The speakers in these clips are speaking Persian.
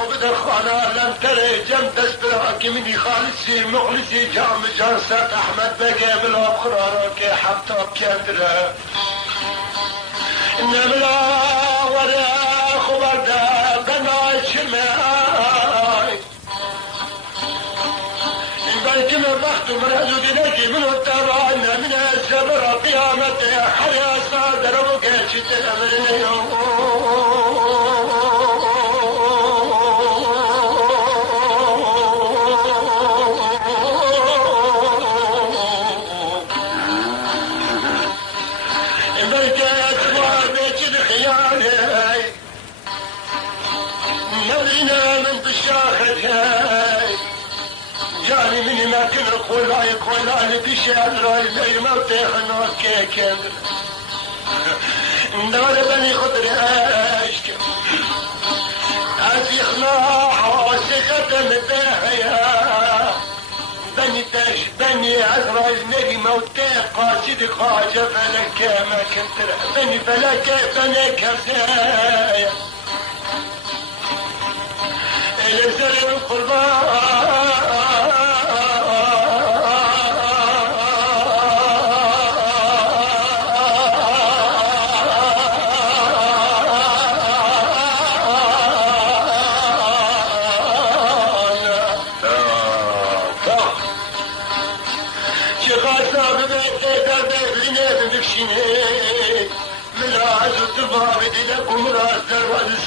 خبد خانه لم تري جم دستراك مني خالصي مخلصي جام جرسك احمد بقى بالابخرارك حتى بكندره نملا ورا خبر ده بناي شماي بلكي من بخت مرهزو دينكي من التبعنا من الزبر قيامته حيا صادر وقاشت الامرين جاني مني ما كل خولاي بشهد راي زي ما بتخنوك كيكن دول بني خضر اشك عزي خناح وسقة متاحيا بني تاش بني عزراي نبي موتى قاصد خاجة فلك ما كنت بني فلك بني كفايا الزر القربان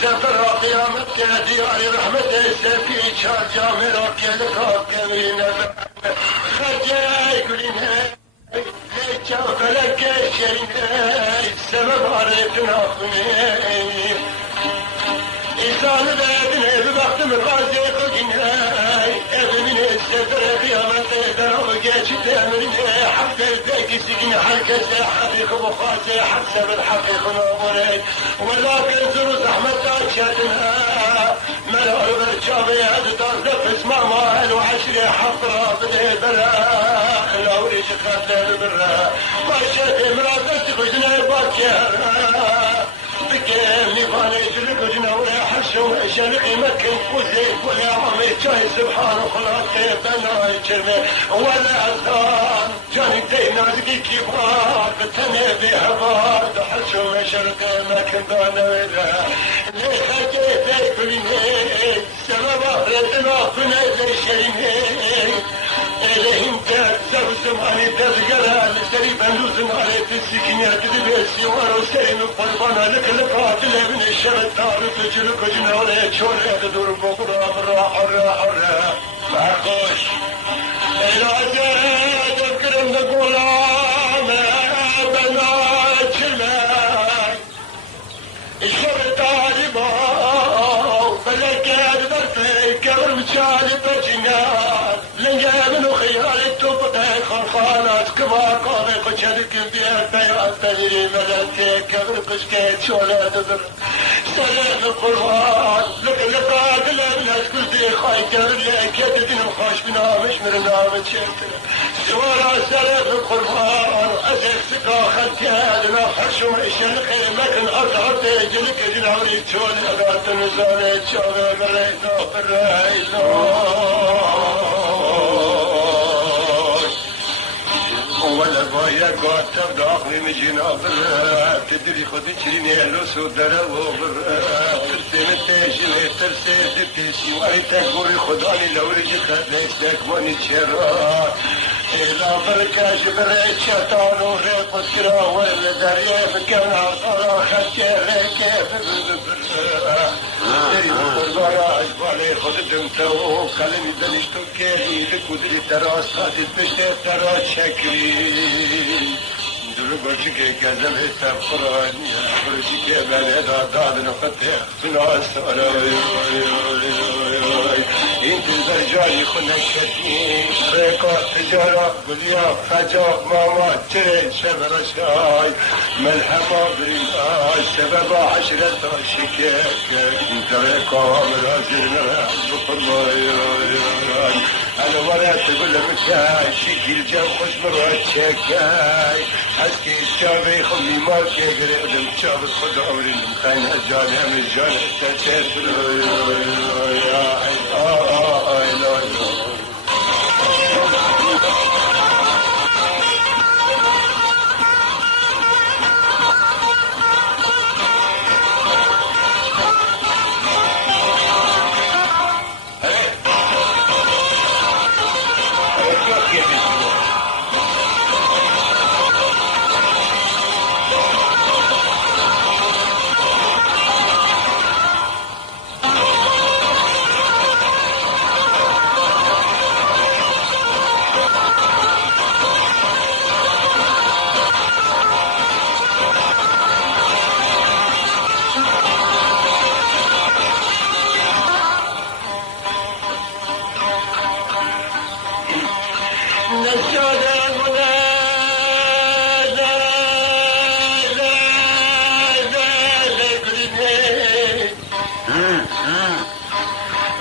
السفر قيامتك ديار رحمته سفي شار جامرك يلقاك من خجاي كلنا ليش فلك شينا السبب عرفتنا خني إنسان بابنا ببخت من غازي قلنا من السفر قيامته دروجة شتامرنا حتى البيك سجن حركة حقيق بخاطي حسب الحقيق نظري ولكن زرو زحمة شاتنا ملأ برشابي هدتان نفس ماما الوعشري حفرة بدي برا لو ريش خاتل برا ما شاتي مرادت خجنا باكر بكير نفاني شلك جنا ولا حشو شلقي مكن وزيك ولا عمي جاي سبحان خلاقي بناي كرمي ولا أذان جاني دي نازقي كبار بتني بهبار دحشو شلقي مكن بانا ولا ليه خجيتي كليني سبب أهلتنا فني شيني إليهم تأذب زماني تذكرها لسري بندوزن على تسكيني تدبي السوار وسرين القربان لك القاتل ابن الشرط تعرف جلك جنالي تشوري تدور بقرى الراحة فاقوش إلا تذكر نقول بنات الماء الشرط عالبا فلك درفي كبر مشالي بجنان لنجا منو خيالي تبقى خلخانات كبار قاضي قشدك بيها بيها تجري ملكي كبر قشكيت شولا تدر سلام القرآن لك لقاد الناس كلتي خاي كبر لك يددن مخاش بنا مش مرنا متشكل سوارا سلام القرآن أزل سقا خلتها لنا حرشو ميشن خير لكن أرض جلك جنعوري تولي أغات نزالي تشوغي مرينا بالرأينا ولا بايا قد تبدأ من جنابر تدري خد تشريني لوسو درو ترسين التاجل ترسين التاجي وعيتك غوري خداني لو رجي خدك ماني تشرا إلا بركاش بريت شيطان وريق وسكرا ولا دريا بكان عطارا خدك ريكي تري بقربارا أجبالي خد دمتو كلمي دنشتو كيدي لك ودري تراس خاتت بشتي تراس شكري دلو برشي كي كذب حساب قرآن برشي كي بلي داد نفتح تناس انت الزرجاني خنك شتين ريقا تجارة بليا خجا ماما ترين شبر شاي ملحمة بريلاش سبب عشرة شكاك انت ريقا مرازر مرحب بقرباي انا ورا تقول لك شكي الجو خش مرات شكاي حسكي الشابي خلي ما كيقري قدم شاب خد عمري المخين هجاني هم الجاني تشيت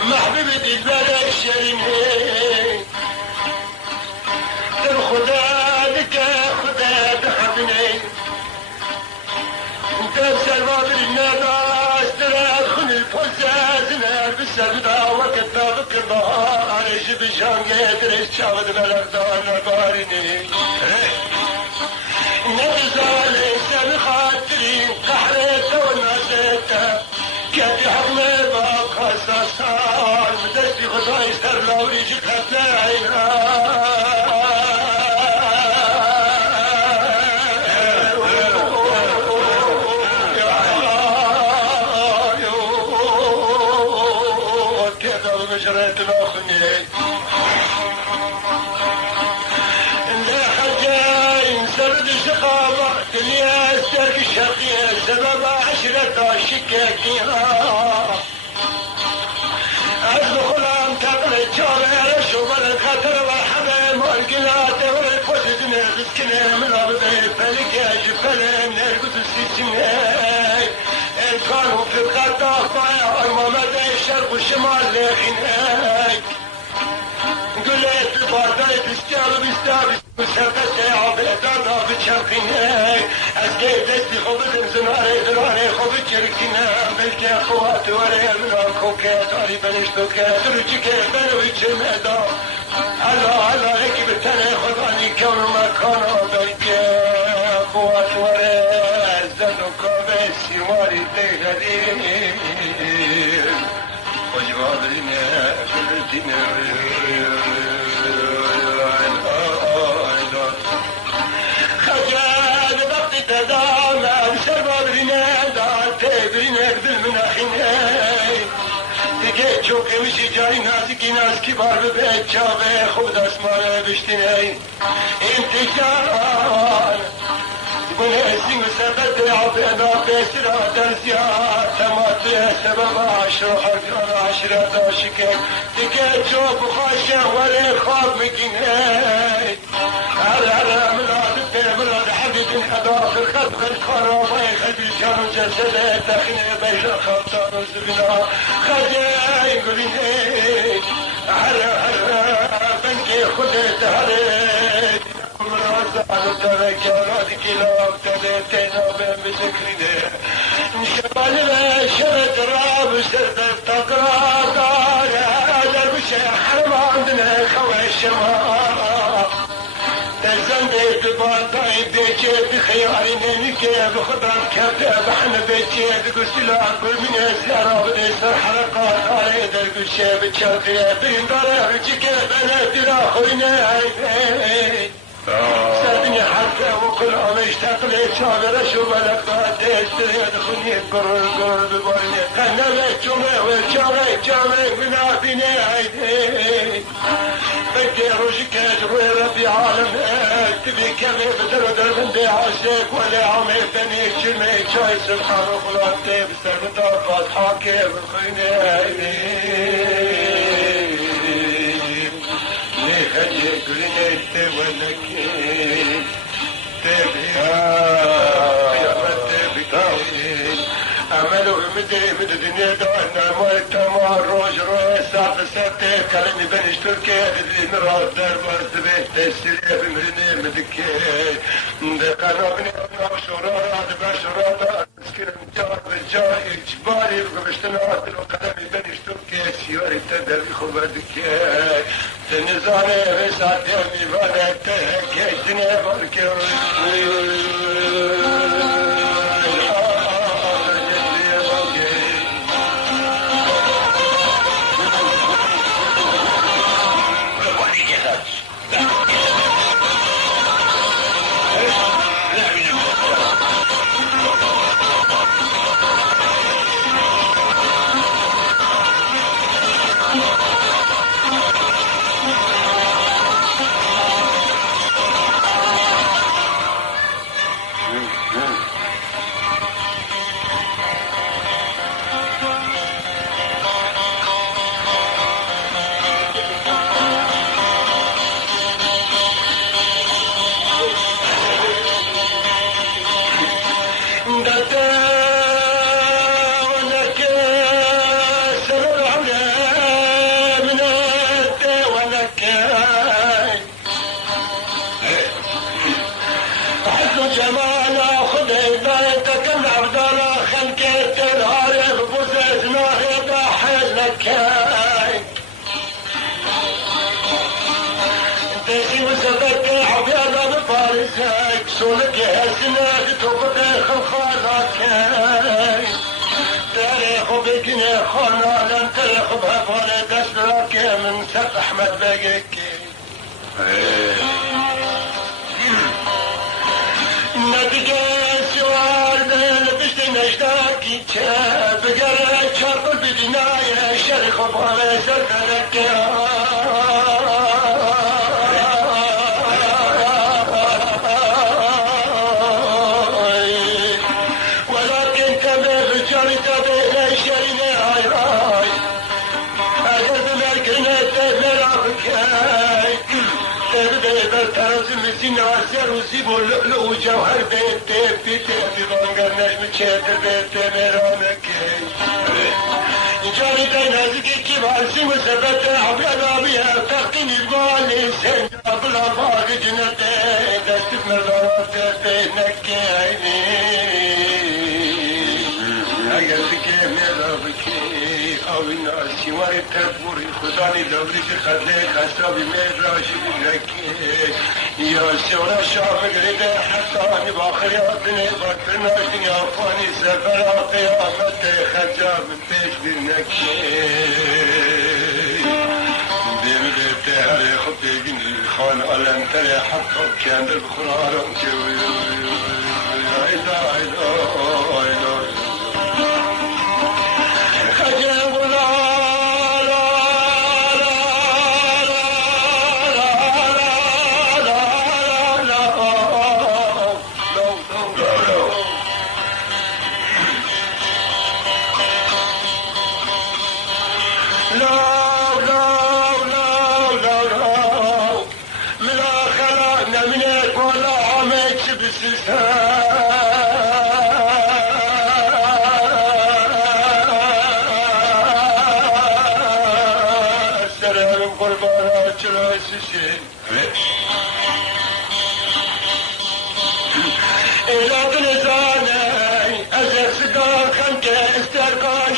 محبوب دلبر شرینه در خدا دکه خدا دحبنه در سربابر الناس در خن الفوزازنا بالسبدا وقت نابك النهار جب جانجي درش شاود بلغدان بارني نبزال سن خاطري قحرت ونازت كاتي حمل باب خصاصان مدرسي خداي سر لوري جكت عينا جريت الاخني لا حاجة سرد الشقاوة دنيا السرق الشرقية سبب 10 شكاكيرا أدخل أم تقل الجامع رشوب الخطر والحمام والقلات والفسد نربس كنا من أرضي فلك يا جفل نرقص السجناي القانون في الخطاف ضايع الممدى الشرق والشمال لخناي قلت البارداي بستاب مسافة عبدانا بتشرقناي أسكيت دستي خبز مزناري دراني خبز شركنا بلكي أخوات وريا من الكوكات أري بنشتوكات رجيكي بنويتش المدى هلا هيك بتاني خضاني كون مكانه بلكي أخوات وريا زنوكا بسي واري تغدير وجواب لنا فلتنا خجال بقي تدام سبب لنا دار تبرنا بالمناخناي تجي تشوكي مشي جاي ناسكي ناس كبار ببيت شابه خود اسمار بشتناي انت جان ونسي وسبت عبنا بسرعة درسيات تمات سبب 10 داشكك تجي تشوف خاشة ولا خاف مكيناي على مراد حبيب الحضاخر خطف الخرابة خلبي الجان جسده تخني بين خطان الزبنا خجاي قلني على بنكي خدت علي مرازان تذكرات كلاب تدتنا بذكرنا نشبال بشرة راب سرد التقرار دار بشي حرم عندنا خوي الشمال تزن بيت باطاي بيتي بخياري نيكي بخضران كبدا بحنا بيتي بقسلا كل من الزراب نسر حرقات علي درق الشاب تشاقيا بين دار رجيك بنات الاخرين سادني حتى وكل عم يشتاق لي شابر اشوف لقطات تستري ادخلني قرر ببرني قنا بيتشومي والجامي من عافيني عيدي بدي روجك اجروي ربي عالم تبي كمي بدر من دي عاشق ولا عمي بني جمي شاي سبحان وخلاتي بسر طرفات حاكي بخيني ليه قلني ولك عملوا من الدنيا دعنا مويت مار روج روي ساعة ساتة كلمي بنش تركي اللي مراد دربار دبيت تسيري بمرني مدكي دقنا بني أبنا بشورات بشورات مسكين مجار بالجار إجباري بقبشتنا عدل وقلمي بنش تركي سياري تدر بخبادكي تنزاني بساعة يومي بانا تهكي الدنيا باركي كاي ديسي وزبك عبيانا بفارسك سولك هزنك توبك خلخالك كاي تاريخ بكني خانا لن تاريخ بهفالي دسترك من سب احمد بقيك نتيجة سؤال بشتي نجداكي بقرأ شرط بدنايا شرخ بغالي سرقلك ولكن تبه رجالي تبه ليشرين هاي هاي اگر بمركنا تبه رابكاي تبه بالترزم سناسر وزيب واللؤلؤ وجوهر بيت بيت بانقر نجم تشاتر بيت مرامكي جاري دين هزكي كبار سيو سبت عبيانا بيها تختين البالي سنجا بلا باق جنتي دستك مزارات بينك عيني اگر بكي مرابكي او الناس شواري تبوري خداني لوريك خدلي خسابي مراشي بلكي يا سورة شعب قريب حتى باخر يابني بطرنا دنيا فاني سفر قيامتي خجاب بيش بالنكي ديم تهري خطي جني خان ألم تري حقك كان البخرار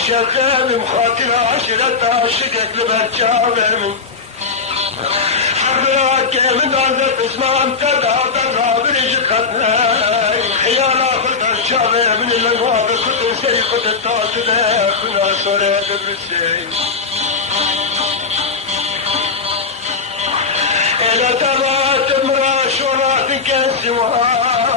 شغال مخاطر عشرة عشقك لبرجاوم حبراك من عندك اسمع امتدى بالرابر جقتنا خيال اخر برجاوم من الانواب كنت سيقظ التاجد كنا صورة برسين الى تبات مرا شورات كسوها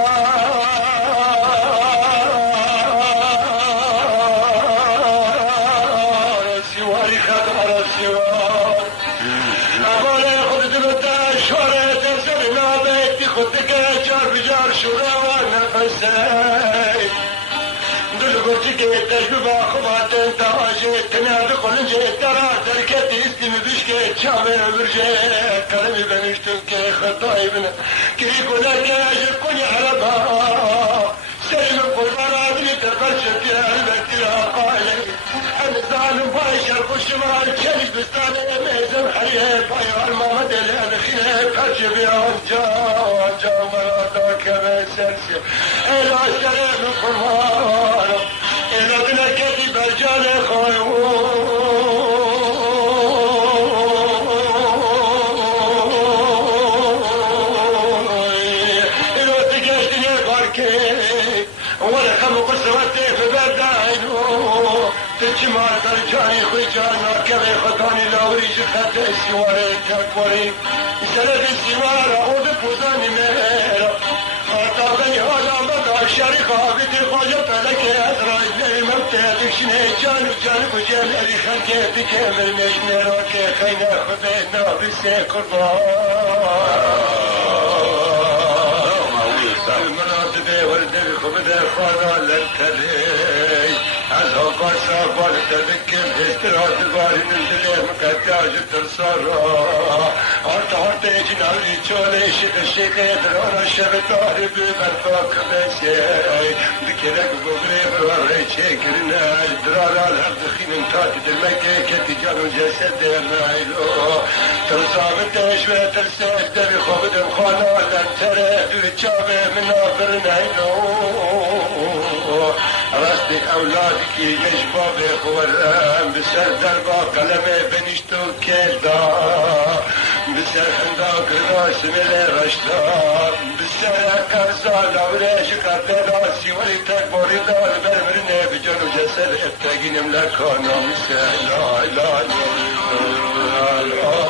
تجربة خبات تواجه تنادي قلن جيت ترى تركت اسم بشكيت شعبي برجيت كلمي بنشتم كي خطاي بنا كي كنا كاجر كوني عربها سلم قربان عدلي تقرشت يا قلبك يا قائلي أنا ظالم بايشر كشمال كلب بستاني ميزم حريب بايوار ما مدل أنا خيب أجب يا جا مراتك بسلسل إلا سلام قربان إلا بنكتي برجال خيوم إلا تقشتني باركي ولا خمو قصوتي في بردائنو تجمع درجاني خجانا كبي خطاني لاوري جخت السواري تكوري سند السوارة عود بوزاني مهرا خطابي هذا مدى شريخة بدي خواجة فلك أزرائيل ممتازك شنه جانب جانب وجانب خلقيتي كامل مجمي راكي خينا خذينا بسي قربان المراتب ورد الخبز خانا للتلي أزهو قرصة بارد ذكر استرات الباري نزلي مكتاج الترصارة عرض عرض جنالي تشولي شيخ الشيخ يدرون الشبطاري بمرفاق بسي ذكرك بغري بروري شكرنا الدرارة الأرض خين انتات دمكي كتجان جسد مايلو ترصامت شوية ترسل دبي خبز خانا لن ترى بتشابه من آخر نايلو راستی اولادی که نجباب خورم بسر دربا قلم بنشتو کلدا بسر هنداك راس من رشدا بسر قرصا لوريش قد راسي ولتك بريدان برمرنا بجن جسد ابتقين ملكانا مسا لا لا لا لا